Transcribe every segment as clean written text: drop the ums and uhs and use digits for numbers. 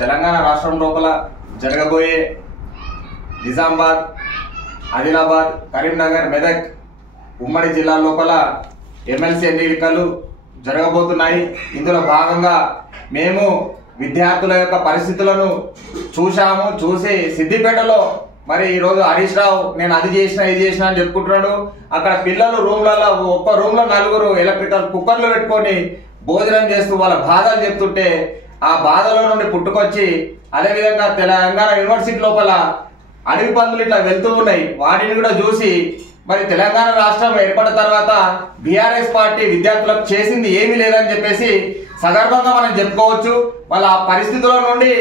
తెలంగాణ రాష్ట్రం లోపల జరగబోయే నిజామాబాద్, ఆదిలాబాద్, కరీంనగర్, మెదక్ ఉమ్మడి జిల్లాల లోపల ఎమ్మెల్సీ ఎన్నికలు జరగబోతున్నాయి. ఇందులో భాగంగా మేము విద్యార్థుల యొక్క పరిస్థితులను చూసి సిద్దిపేటలో మరి ఈరోజు హరీష్ రావు నేను అది చేసిన ఇది చేసిన అని చెప్పుకుంటున్నాడు. అక్కడ పిల్లలు రూమ్లలో ఒక్క రూమ్లో 4 ఎలక్ట్రికల్ కుక్కర్లు పెట్టుకొని భోజనం చేస్తూ వాళ్ళ బాధలు చెప్తుంటే ఆ బాధలో నుండి పుట్టుకొచ్చి అదేవిధంగా తెలంగాణ యూనివర్సిటీ లోపల అడవి పందులు ఇట్లా వెళ్తూ ఉన్నాయి. వాటిని కూడా చూసి మరి తెలంగాణ రాష్ట్రం ఏర్పడిన తర్వాత బీఆర్ఎస్ పార్టీ విద్యార్థులకు చేసింది ఏమీ లేదని చెప్పేసి సగర్వంగా మనం చెప్పుకోవచ్చు. వాళ్ళ ఆ పరిస్థితుల నుండి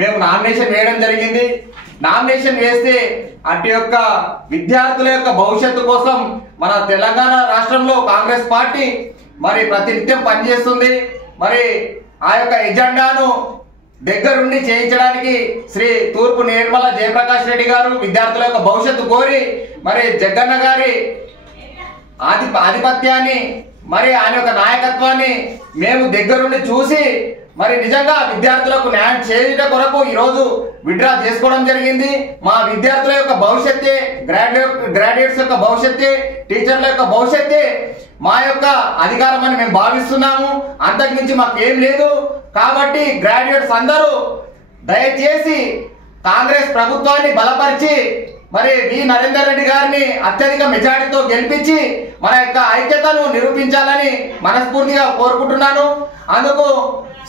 మేము నామినేషన్ వేయడం జరిగింది. నామినేషన్ వేస్తే అటు యొక్క విద్యార్థుల యొక్క భవిష్యత్తు కోసం మన తెలంగాణ రాష్ట్రంలో కాంగ్రెస్ పార్టీ మరి ప్రతినిత్యం పనిచేస్తుంది. మరి ఆ యొక్క ఎజెండాను దగ్గరుండి చేయించడానికి శ్రీ తూర్పు నిర్మల జయప్రకాష్ రెడ్డి గారు విద్యార్థుల యొక్క భవిష్యత్తు కోరి మరి జగన్న గారి ఆధిపత్యాన్ని మరి ఆయన యొక్క నాయకత్వాన్ని మేము దగ్గరుండి చూసి మరి నిజంగా విద్యార్థులకు న్యాయం చేయట కొరకు ఈరోజు విత్డ్రా చేసుకోవడం జరిగింది. మా విద్యార్థుల యొక్క భవిష్యత్తే, గ్రాడ్యుయేట్స్ యొక్క భవిష్యత్తే, టీచర్ల యొక్క భవిష్యత్తే మా యొక్క అధికారం అని మేము భావిస్తున్నాము. అంతకుమించి మాకు ఏం లేదు. కాబట్టి గ్రాడ్యుయేట్స్ అందరూ దయచేసి కాంగ్రెస్ ప్రభుత్వాన్ని బలపరిచి మరి వి నరేందర్ రెడ్డి గారిని అత్యధిక మెజారిటీతో గెలిపించి మన యొక్క ఐక్యతను నిరూపించాలని మనస్ఫూర్తిగా కోరుకుంటున్నాను. అందుకు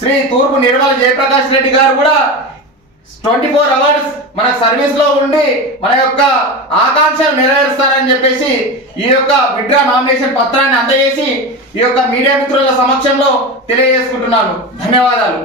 శ్రీ తూర్పు నిర్మల జయప్రకాష్ రెడ్డి గారు కూడా 24 అవర్స్ మన సర్వీస్ లో ఉండి మన యొక్క ఆకాంక్షలు నెరవేరుస్తారని చెప్పేసి ఈ యొక్క విత్డ్రా నామినేషన్ పత్రాన్ని అందజేసి ఈ యొక్క మీడియా మిత్రుల సమక్షంలో తెలియజేసుకుంటున్నాను. ధన్యవాదాలు.